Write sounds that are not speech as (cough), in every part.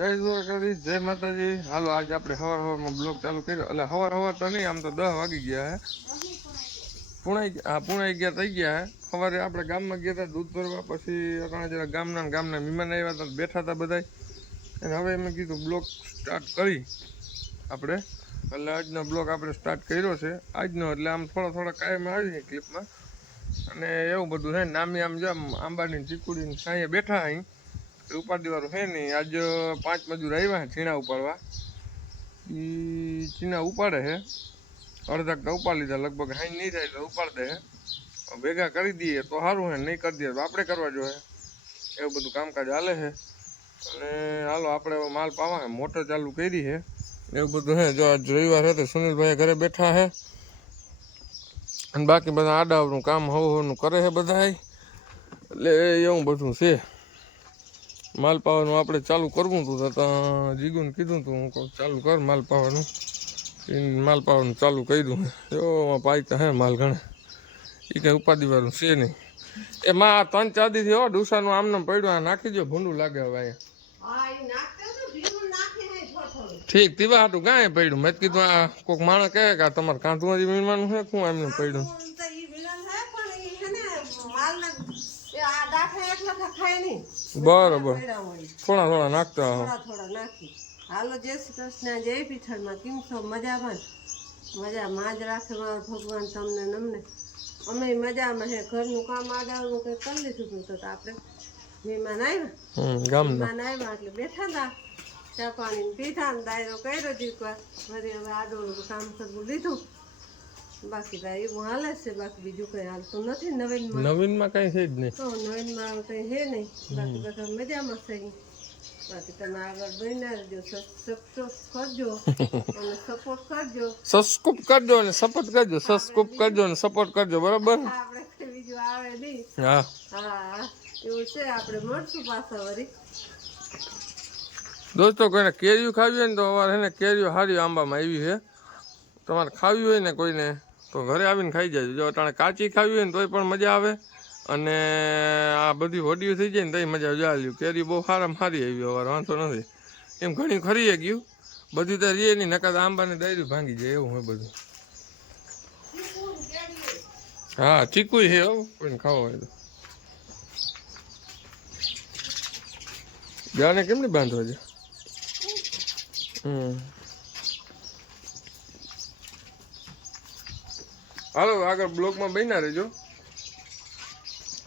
જય દ્વારકાધીશ, જય માતાજી. હાલો, આજે આપણે હવાર હવારમાં બ્લોગ ચાલુ કર્યો. એટલે હવાર હવાર તો નહીં, આમ તો દસ વાગી ગયા હે. પુણાઈ હા, પુણાઈ ગયા, થઈ ગયા હે. સવારે આપણે ગામમાં ગયા હતા, દૂધ ભરવા, પછી અટાણા જરા ગામના ગામના મહેમાન આવ્યા હતા, બેઠા હતા બધાય. અને હવે મેં કીધું, બ્લોગ સ્ટાર્ટ કરી આપણે. એટલે આજનો બ્લોગ આપણે સ્ટાર્ટ કર્યો છે. આજનો, એટલે આમ થોડા થોડા કાયમ આવી ક્લિપમાં અને એવું બધું છે, નામી આમ જેમ આંબાની ચીકુડીની સાંઈએ બેઠા અહીં. ઉપાડીવાળું છે નહીં આજ પાંચ મજૂર આવ્યા છે ચીણા ઉપાડવા. એ ચીણા ઉપાડે છે અડધા તો ઉપાડી લીધા, લગભગ હાઈ નહીં થાય એટલે ઉપાડ દે ભેગા કરી દઈએ તો સારું હે, નહીં કરી દઈએ તો આપણે કરવા જોઈએ એવું બધું કામકાજ હાલે છે અને હાલો, આપણે માલ પાવા મોટર ચાલુ કરી છે એવું બધું હે, જો આજ રવિવાર છે તો સુનિલભાઈ ઘરે બેઠા છે અને બાકી બધા આડાવનું કામ હવ હવનું કરે છે બધા એટલે એવું બધું છે. માલ પાવાનું આપણે ચાલુ કરવું હતું તો જીગુને કીધું હતું હું કહું ચાલુ કર માલ પાવાનું. ઈ માલ પાવાનું ચાલુ કર્યું એવો પાયતા હે માલ ઘણે. એ કંઈ ઉપાધિવાળું છે નહીં. એ આ ત્રણ ચાર દીધી હો ડુસાનું આમને પડ્યું આ નાખી દો ભૂંડું લાગે હવે અહીંયા. ઠીક તીવા હાટું કાંઈ પડ્યું. મેં કીધું આ કોઈક માણસ કહે કે આ તમારે હજી વીણવાનું છે શું એમને પડ્યું? ને આ દાખલા એકલા ખાય નહીં. બરોબર. થોડા થોડા નાખતા થોડા થોડા નાખી. હાલો જય શ્રી કૃષ્ણ. જય પીઠળમાં. કેમ છો? મજામાં? મજામાં. જ રાખે મારો ભગવાન તમને નમને. અમે મજામાં હે. ઘરનું કામ આડાવનું કંઈ કરી લીધું હતું તો આપણે મહેમાન આવ્યા. મહેમાન આવ્યા એટલે બેઠા હતા. ચા પાણી પીધા ને દાયરો કર્યો દીકવા વળી હવે આડોળું કામ કરવું લીધું. બાકી તો એવું હાલે છે બાકી બીજું કંઈ હાલતું નથી નવીનમાં. નવીનમાં કાંઈ છે જ નહીં. તો નવીનમાં કંઈ હે નહીં. બાકી બધા મજામાં છે બાકી તમે આગળ બન્યા રહેજો સબસ્ક્રાઇબ કરજો અને સપોર્ટ કરજો. સબસ્ક્રાઇબ કરજો અને સપોર્ટ કરજો સબસ્ક્રાઇબ કરજો અને સપોર્ટ કરજો બરાબર? આપણે કંઈ બીજું આવે નહીં હા. હા એવું છે આપણે મળશું પાછા વળી. દોસ્તો કોઈને કેરીઓ ખાવી હોય ને તો અમારે છે ને કેરીઓ સારી આંબામાં આવી છે. તમારે ખાવી હોય ને કોઈને? તો ઘરે આવીને ખાઈ જાય. જો અટાણે કાચી ખાવી હોય ને તોય પણ મજા આવે. અને આ બધી હોડીઓ થઈ જાય ને તોય મજા આવી. લ્યું કેરી બહુ સારા સારી આવી અવાર વાંધો નથી. એમ ઘણી ખરી ગયું. બધી તો રીએ નહીં નકાદ આંબાની ડાયરી ભાંગી જાય, એવું હોય બધું. હા, ચીકુય છે એવું કોઈને ખાવો હોય તો. જાને કેમ નહીં બાંધવા છે હમ. હાલો, આગળ બ્લોકમાં બન્યા રહેજો.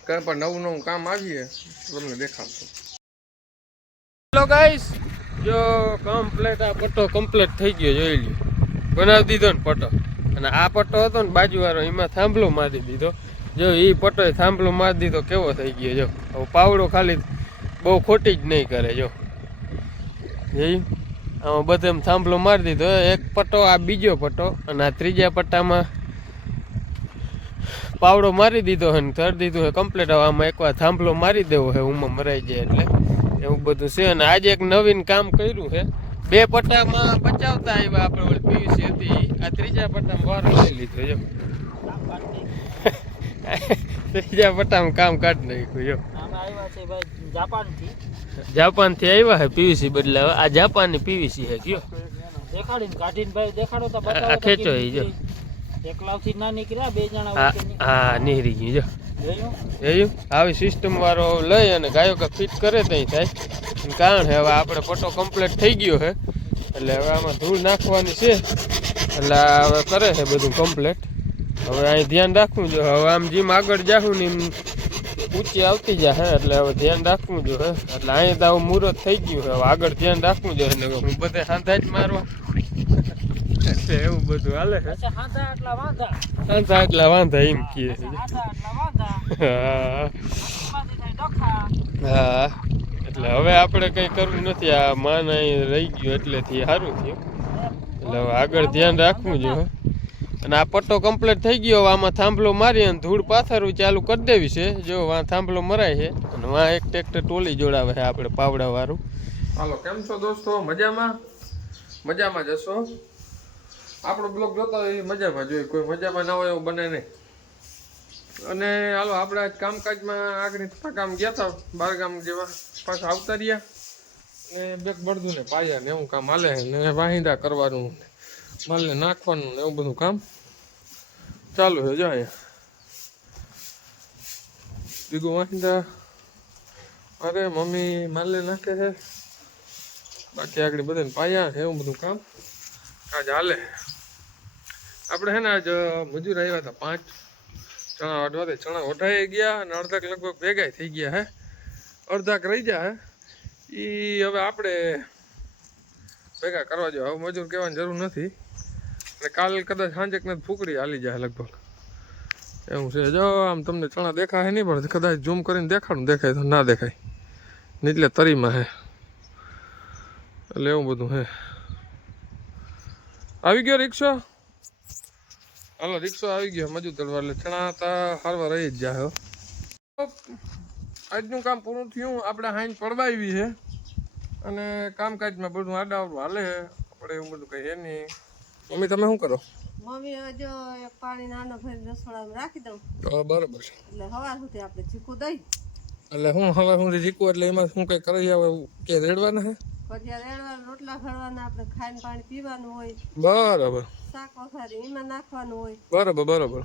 કારણ પણ નવું નવું કામ આવીએ, તમને દેખાડશું. જો કમ્પ્લેટ આ પટ્ટો કમ્પ્લેટ થઈ ગયો, જોઈ લ્યો. બનાવી દીધો ને પટ્ટો. અને આ પટ્ટો હતો ને બાજુવાળો, એમાં થાંભલો મારી દીધો. જો એ પટ્ટો થાંભલો મારી દીધો, કેવો થઈ ગયો, જો. હવે પાવડો ખાલી બહુ ખોટી જ નહીં કરે, જો. જોયું? આમાં બધે થાંભલો મારી દીધો. એક પટ્ટો, આ બીજો પટ્ટો, અને આ ત્રીજા પટ્ટામાં પાવડો મારી દીધો છે ને થર દીધું હોય કમ્પ્લીટ હવે આમાં એકવાર થાંભલો મારી દેવો હે ઉમાં મરાઈ જાય એટલે. એવું બધું છે અને આજે એક નવીન કામ કર્યું છે બે પટ્ટામાં બચાવતા આવ્યા આપણે ઓલી પીવીસી હતી. આ ત્રીજા પટ્ટામાં વાર લઈ લીધો જો (laughs) ત્રીજા પટ્ટામાં કામ કાઢી નાખ્યું જો જાપાનથી આવ્યા હે પીવીસી બદલાવા. આ જાપાનની પીવીસી હે કયો. દેખાડીને કાઢીને ભાઈ દેખાડો તો આ ખેંચો જો. રીતે. એકલાવથી ના નીકળ્યા બે જણા હા નીહરી ગયું જો. જોયું? આવી સિસ્ટમ વાળો લઈ અને ગાયો કે ફિટ કરે ત્યાં થાય. કારણ હવે આપણે પટ્ટો કમ્પ્લીટ થઈ ગયો છે. એટલે હવે આમાં ધૂળ નાખવાની છે. એટલે હવે કરે છે બધું કમ્પ્લીટ હવે અહીં ધ્યાન રાખવું જો હવે આમ જીમ આગળ જાહું ને ઊંચી આવતી જાય એટલે હવે ધ્યાન રાખવું જો એટલે અહીં તો આવું મુહૂર્ત થઈ ગયું હવે આગળ ધ્યાન રાખવું જોઈએ ને હું બધે સાંધા જ મારવા. એટલે એવું બધું હાલે છે. અચ્છા આટલા વાંધા? એટલા વાંધા એમ કે છે. હાંધા આટલા વાંધા? હા. એમાંથી થાય ડખા. હા. એટલે હવે આપણે કંઈ કરવું નથી. આ માન અહીં રહી ગયું એટલેથી સારું થયું. એટલે હવે આગળ ધ્યાન રાખવું જોઈએ અને આ પટ્ટો કમ્પ્લીટ થઈ ગયો. આમાં થાંભલો મારી અને ધૂળ પાથરવું ચાલુ કરી દેવી છે. જો વાં થાંભલો મરાય છે. અને વાં એક ટ્રેક્ટર ટોલી જોડાવે છે આપણે પાવડાવાળું. હાલો કેમ છો દોસ્તો? મજામાં? મજામાં જશો આપણો બ્લોગ જોતા હોય એ મજામાં જોઈએ. કોઈ મજામાં ના હોય એવું બને નહીં. અને હાલો, આપણે કામકાજમાં આગળ કામ ગયા હતા બાર ગામ જેવા. પાછા આવતા રહ્યા. ને બેક બળદું ને પાયા ને એવું કામ હાલે ને વાહિંદા કરવાનું માલને નાખવાનું ને એવું બધું કામ ચાલુ છે. જો અહીંયા. બીજું વાહિંદા. અરે મમ્મી માલને નાખે છે. બાકી આગળ બધાને પાયા એવું બધું કામ. આજ હાલે. આપણે છે ને આજ મજૂર આવ્યા હતા પાંચ. ચણા વાટવા તે ચણા વઢાઈ ગયા અને અડધાક લગભગ ભેગા થઈ ગયા હે. અડધાક રહી ગયા હે. એ હવે આપણે ભેગા કરવા જોઈએ હવે મજૂર કહેવાની જરૂર નથી. અને કાલ કદાચ સાંજે કદાચ ફૂકડી હાલી જાય લગભગ. એવું છે. જો, આમ તમને ચણા દેખાય નહીં, પણ કદાચ ઝૂમ કરીને દેખાડું. દેખાય તો ના દેખાય. નીચલે તરીમાં હે. એટલે એવું બધું હે. આવી ગયો રિક્ષો? હાલો રિક્ષો આવી ગયો. મજૂર તળવા એટલે ચણા તા હારવા રહી જ જાય હો. આજનું કામ પૂરું થયું. આપણે હાઈન પડવા આવી છે. અને કામકાજમાં બધું આડાવડું હાલે છે. આપણે એવું બધું કહીએ નહીં. મમ્મી તમે શું કરો? મમ્મી હવે જો એક પાણી નાનો ભરી રસોડામાં રાખી દઉં. તો બરાબર છે. એટલે હવા સુધી આપણે ચીકુ દઈ. એટલે હું હવે હું શીખવું એટલે એમાં શું કંઈ કરી આવે કે રેડવાના હે ભજીયા રેડવાના રોટલા ખડવાના આપણે ખાઈને પાણી પીવાનું હોય બરાબર. શાક વઘારી એમાં નાખવાનું હોય. બરાબર બરાબર.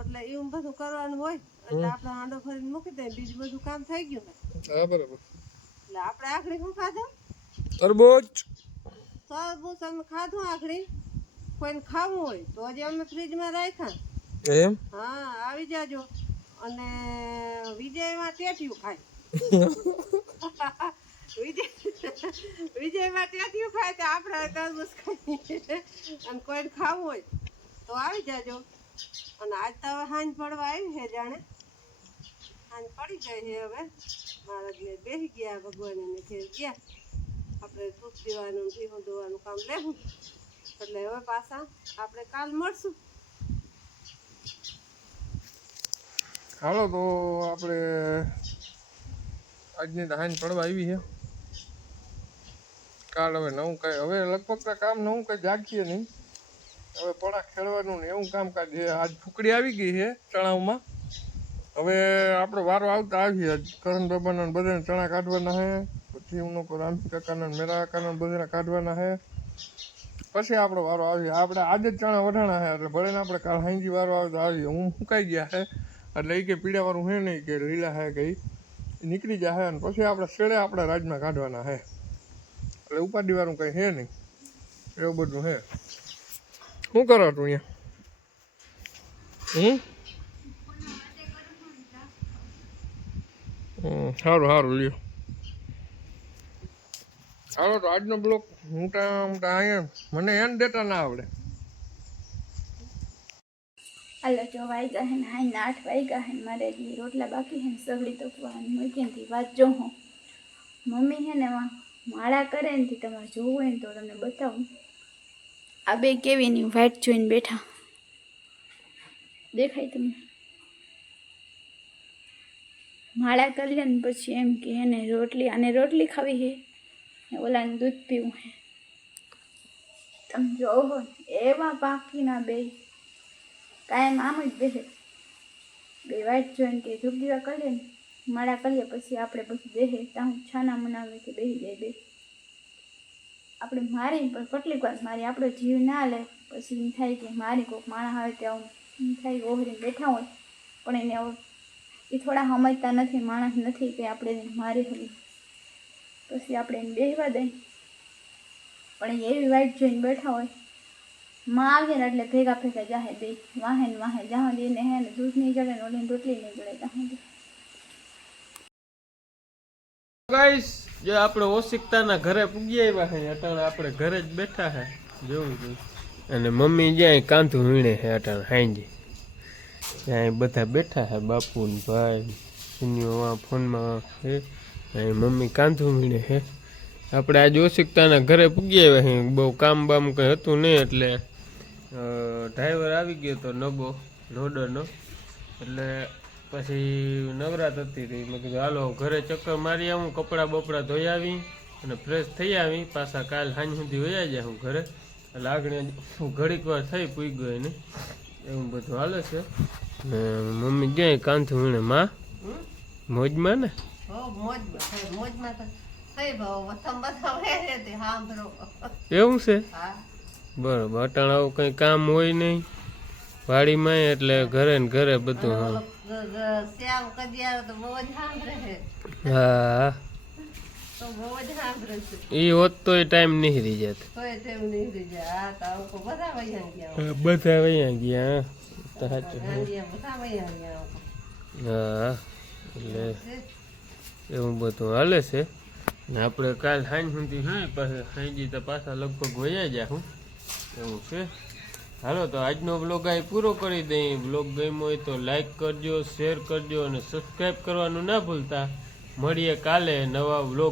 એટલે એવું બધું કરવાનું હોય એટલે આપણે હાંડો ફરીને મૂકી દઈએ બીજું બધું કામ થઈ ગયું ને. હા બરાબર. એટલે આપણે આખડી શું ખાધું? તરબૂચ. તરબૂચ અમે ખાધું આખડી. કોઈને ખાવું હોય તો હજી અમે ફ્રીજમાં રાખ્યા. એમ? હા આવી જાજો. અને વિજયમાં ટેટિયું ખાય. (laughs) વિજય વિજયમાં ટેટિયું ખાય તો આપણે તરબૂચ અને કોઈને ખાવું હોય તો આવી જાજો અને આજ તો હવે હાંજ પડવા છે જાણે હાંજ પડી જાય છે હવે મહારાજને બેસી ગયા ભગવાનને ઘેર ગયા આપણે દૂધ પીવાનું ભીહું ધોવાનું કામ લેવું એટલે હવે પાછા આપણે કાલ મળશું હાલો તો આપણે આજની હાંજ પડવા આવી છે. કાલ હવે નવું કઈ, હવે લગભગ કામ નવું કઈ જાગીએ નહીં. હવે પડા ખેડવાનું ને એવું કામકાજ છે. આજ ફૂકડી આવી ગઈ છે ચણાવમાં હવે આપણે વારો આવતા આવીએ કરણ બાબાના બધાને ચણા કાઢવાના છે. પછી હું લોકો રામજી કાકાના મેરા કાકાના બધાને કાઢવાના છે. પછી આપણો વારો આવીએ આપણે આજે જ ચણા વઢાણા છે. એટલે ભલે ને આપણે કાલ હાંજી વારો આવે તો આવીએ હું સુકાઈ ગયા છે. એટલે એ કે પીડાવાળું હે નહીં, કે લીલા હે કે નીકળી જાય અને પછી આપણે શેડે આપણા રાજમાં કાઢવાના હે એટલે ઉપાધિવાળું કંઈ હે નહીં. એવું બધું હે. શું કરો તું અહીંયા? હમ? સારું સારું લ્યો. હાલો તો આજનો બ્લોક હું ત્યાં અહીંયા મને એમ દેતા ના આવડે. હાલો જો વાગ્યા હે ને હાઈને આઠ વાગ્યા હે મારે રોટલા બાકી હે ને સગડી તો મૂકીને વાંચજો હું. મમ્મી હે ને વા માળા કરે ને તમારે જોવું હોય ને તો તમને બતાવું. આ બે કેવી એની વાઇટ જોઈને બેઠા. દેખાય તમને? માળા કરી લે ને પછી એમ કે એને રોટલી અને રોટલી ખાવી હે ને ઓલાને દૂધ પીવું હે તમે જોવો એવા બાકીના બે. કાયમ આમ જ બેસે. બે વાઈટ જોઈને કે ધૂપ દીવા કરીએ ને માળા કરીએ પછી આપણે પછી દેહે, ત્યાં છાના મનાવે કે બેસી જાય બે. આપણે મારી પણ કેટલીક વાર મારી, આપણો જીવ ના લે, પછી એમ થાય કે મારી કોઈક માણસ આવે ત્યાં એમ થાય ઓહરીને બેઠા હોય. પણ એને હવે એ થોડા સમજતા નથી, માણસ નથી કે આપણે એને મારી શકીએ પછી આપણે એને બેસવા દઈએ પણ એવી વાઈટ જોઈને બેઠા હોય. માં આવે ને એટલે ભેગા ભેગા જાહે બે, વાહે ને વાહે જાહે સુધી એને હે ને દૂધ નહીં જડે ને ઓલી રોટલી નહીં જડે ત્યાં સુધી ગાઈસ જે આપણે ઓશિકતાના ઘરે પૂગી આવ્યા છે અટાણે આપણે ઘરે જ બેઠા છે જોવું જોઈએ અને મમ્મી જ્યાં કાંધું વીણે છે અટાણે હાંજે. ત્યાં બધા બેઠા છે બાપુ ભાઈ સુનિયો ફોનમાં છે મમ્મી કાંધું વીણે છે આપણે આજે ઓશિકતાના ઘરે પૂગી આવ્યા છીએ બહુ કામ બામ કંઈ હતું નહીં, એટલે ડ્રાઈવર આવી ગયો તો નબો, લોડરનો. એટલે પછી નવરાત હતી તો મેં કીધું હાલો ઘરે ચક્કર મારી આવું કપડાં બપડા ધોઈ આવી અને ફ્રેશ થઈ આવી. પાછા કાલ સાંજ સુધી વયા જાય હું ઘરે. એટલે આગળ હું ઘડીક વાર થઈ પૂઈ ગયો એને. એવું બધું હાલે છે. ને મમ્મી ગયા કાંથું વીણે? માં? મોજમાં ને? એવું છે? બરોબર અટાણ આવું કંઈ કામ હોય નહીં. વાડીમાં એટલે ઘરે ને ઘરે બધું હા. શ્યામ કડિયારો તો બહુ જ સાંભળે હા. એ હોત તો એ ટાઈમ નીકળી જાત. તોય તેમ નીકળી જાય. હા તો આવું તો બધા વૈયા ગયા હા, એટલે એવું બધું હાલે છે. ને આપણે કાલ સાંજ સુધી હા પાછા સાંજે તો પાછા લગભગ વયા જા હું એવું છે. હાલો, તો આજનો બ્લોગ અહીં પૂરો કરી દઈએ. બ્લોગ ગમ્યો હોય તો લાઈક કરજો શેર કરજો અને સબસ્ક્રાઈબ કરવાનું ના ભૂલતા. મળીએ કાલે નવા બ્લોગ